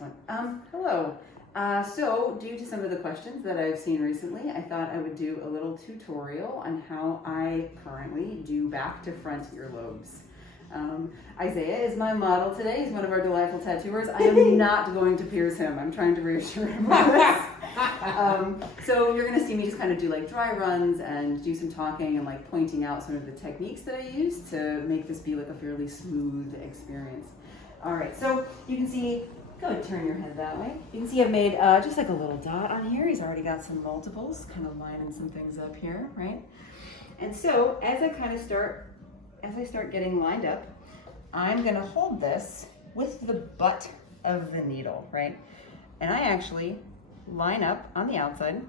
Excellent. Hello. So due to some of the questions that I've seen recently, I thought I would do a little tutorial on how I currently do back to front earlobes. Isaiah is my model today. He's one of our delightful tattooers. I am not going to pierce him. I'm trying to reassure him of this. So you're going to see me just kind of do like dry runs and do some talking and like pointing out some of the techniques that I use to make this be like a fairly smooth experience. All right, so you can see, go ahead, turn your head that way. You can see I've made just like a little dot on here. He's already got some multiples, kind of lining some things up here, right? And so as I start getting lined up, I'm gonna hold this with the butt of the needle, right? And I actually line up on the outside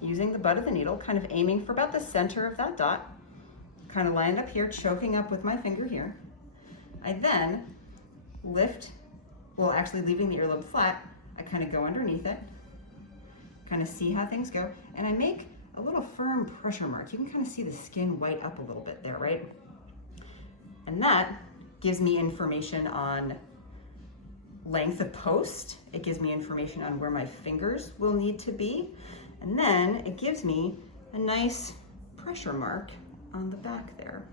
using the butt of the needle, kind of aiming for about the center of that dot, kind of line up here, choking up with my finger here. I then lift, well, actually leaving the earlobe flat, I kind of go underneath it, kind of see how things go, and I make a little firm pressure mark. You can kind of see the skin white up a little bit there, right? And that gives me information on length of post. It gives me information on where my fingers will need to be. And then it gives me a nice pressure mark on the back there,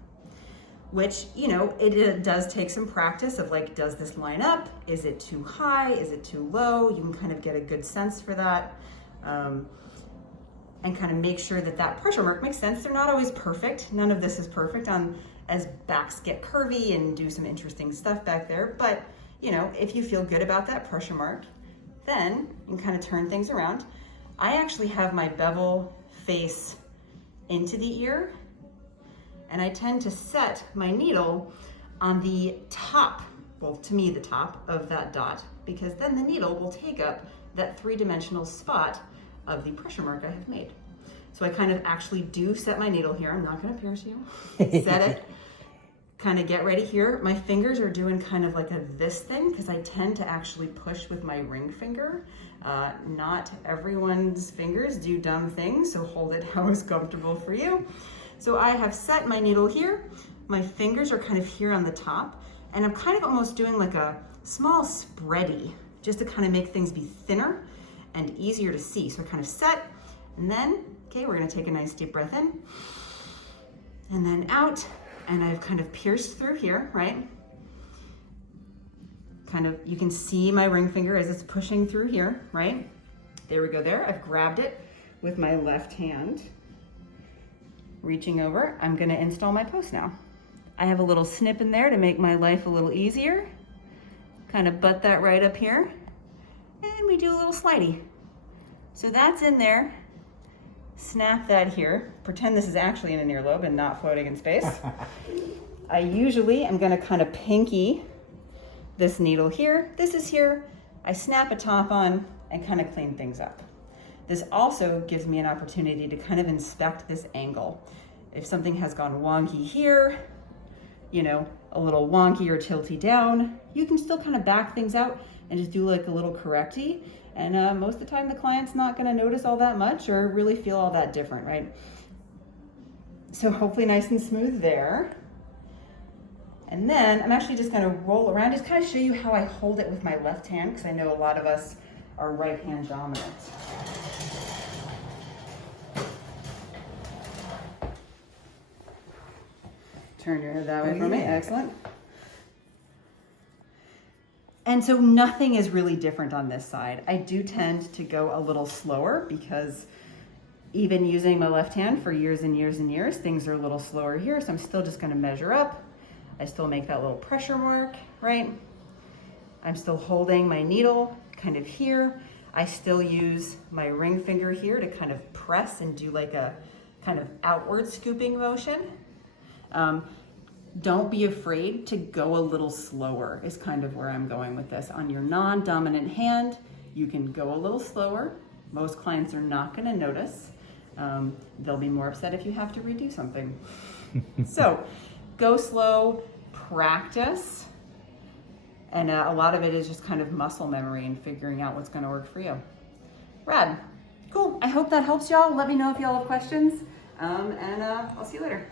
which, you know, it does take some practice of like, does this line up? Is it too high? Is it too low? You can kind of get a good sense for that. And kind of make sure that that pressure mark makes sense. They're not always perfect. None of this is perfect as backs get curvy and do some interesting stuff back there. But, you know, if you feel good about that pressure mark, then you can kind of turn things around. I actually have my bevel face into the ear, and I tend to set my needle on the top, well, to me, the top of that dot, because then the needle will take up that three-dimensional spot of the pressure mark I have made. So I kind of actually do set my needle here. I'm not gonna pierce you. Set it, kind of get ready here. My fingers are doing kind of like this thing, because I tend to actually push with my ring finger. Not everyone's fingers do dumb things, so hold it how is comfortable for you. So I have set my needle here. My fingers are kind of here on the top, and I'm kind of almost doing like a small spready, just to kind of make things be thinner and easier to see. So I kind of set, and then, okay, we're gonna take a nice deep breath in, and then out, and I've kind of pierced through here, right? Kind of, you can see my ring finger as it's pushing through here, right? There we go there. I've grabbed it with my left hand, reaching over. I'm gonna install my post now. I have a little snip in there to make my life a little easier. Kind of butt that right up here, and we do a little slidey. So that's in there. Snap that here. Pretend this is actually in an earlobe and not floating in space. I usually am gonna kind of pinky this needle here. This is here. I snap a top on and kind of clean things up. This also gives me an opportunity to kind of inspect this angle. If something has gone wonky here, you know, a little wonky or tilty down, you can still kind of back things out and just do like a little correcty. And most of the time the client's not gonna notice all that much or really feel all that different, right? So hopefully nice and smooth there. And then I'm actually just gonna roll around, just kind of show you how I hold it with my left hand, because I know a lot of us are right hand dominant. Turn your head that way for me, excellent. And so nothing is really different on this side. I do tend to go a little slower because even using my left hand for years and years and years, things are a little slower here. So I'm still just gonna measure up. I still make that little pressure mark, right? I'm still holding my needle kind of here. I still use my ring finger here to kind of press and do like a kind of outward scooping motion. Don't be afraid to go a little slower is kind of where I'm going with this. On your non-dominant hand, you can go a little slower. Most clients are not gonna notice. They'll be more upset if you have to redo something. So go slow, practice. And a lot of it is just kind of muscle memory and figuring out what's gonna work for you. Rad, cool. I hope that helps y'all. Let me know if y'all have questions. And I'll see you later.